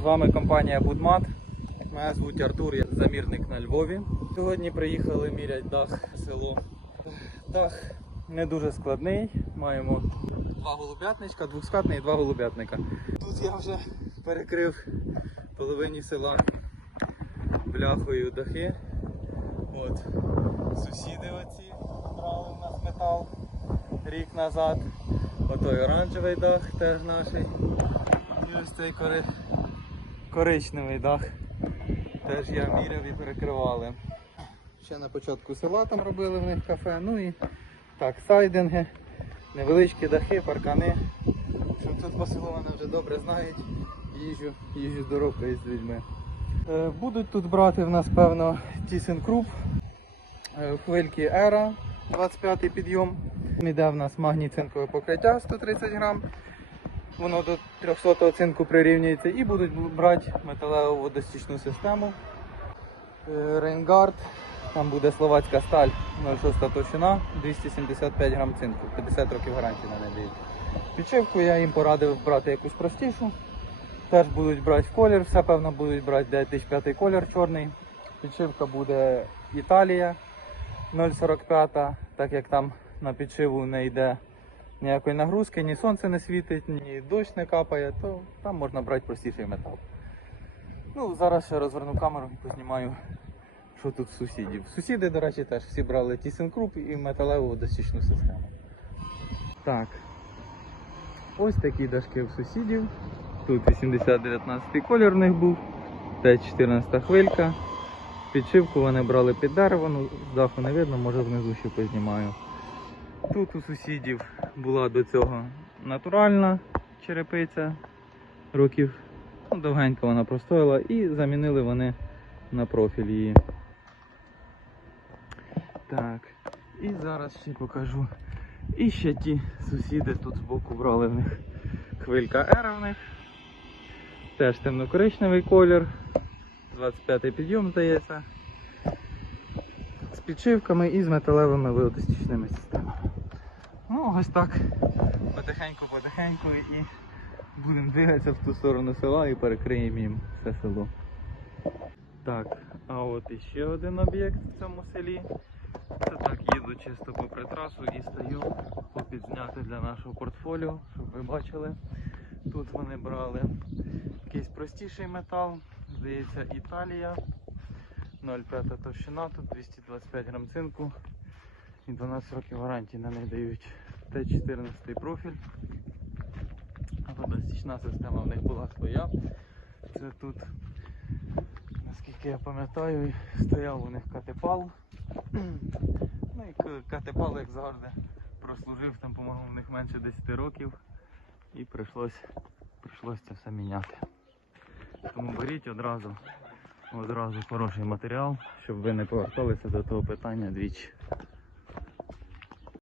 З вами компанія Будмат. Мене звуть Артур, я замірник на Львові. Сьогодні приїхали міряти дах село. Дах не дуже складний. Маємо два голубятничка, двохскатний і два голубятника. Тут я вже перекрив половині села бляхою дахи. От. Сусіди оці брали у нас метал рік назад. Отой оранжевий дах теж наш. І ось цей кори... коричневий дах. Теж я міряв і перекривали. Ще на початку села там робили в них кафе. Ну і так, сайдинги, невеличкі дахи, паркани. Що тут по селу вже добре знають. Їжджу, їжджу дорогою з людьми. Е, Будуть тут брати в нас, певно, ThyssenKrupp, е, хвильки Era 25 підйом. Іде в нас магній цинкове покриття 130 грам. Воно до 300 цинку прирівнюється і будуть брати металеву водостічну систему. Е, Рейнгард, там буде словацька сталь 0,6 товщина, 275 грам цинку, 50 років гарантії на неї дають. Підшивку я їм порадив брати якусь простішу. Теж будуть брати колір, все певно будуть брати 2005 колір чорний. Підшивка буде Італія 0,45, так як там на підшиву не йде ніякої нагрузки, ні сонце не світить, ні дощ не капає, то там можна брати простіший метал. Ну, зараз ще розверну камеру і познімаю, що тут сусідів. Сусіди, до речі, теж всі брали ThyssenKrupp і металеву водостічну систему. Так. Ось такі дашки в сусідів. Тут 80-19 колір в них був, Т14 хвилька. Підшивку вони брали під дерево, ну даху не видно, може внизу ще познімаю. Тут у сусідів була до цього натуральна черепиця років. Ну, довгенько вона простояла і замінили вони на профіль її. Так, і зараз ще покажу. І ще ті сусіди тут збоку брали в них хвилька R в них. Теж темно-коричневий колір. 25-й підйом здається. З підшивками і з металевими. Ну, ось так. Потихеньку-потихеньку і будемо двигатися в ту сторону села і перекриємо їм все село. Так, а от іще один об'єкт в цьому селі. Це так, їду чисто попри трасу і стаю попідзняти для нашого портфоліо, щоб ви бачили. Тут вони брали якийсь простіший метал, здається, Італія. 0,5 товщина, тут 225 грам цинку і 12 років гарантії на них дають. Т14 профіль. Водостічна система в них була своя. Це тут, наскільки я пам'ятаю, стояв у них катепал. Ну і катепал, як завжди, прослужив там, по-моєму, в них менше 10 років і прийшлось, це все міняти. Тому беріть одразу, одразу хороший матеріал, щоб ви не поверталися до того питання двічі.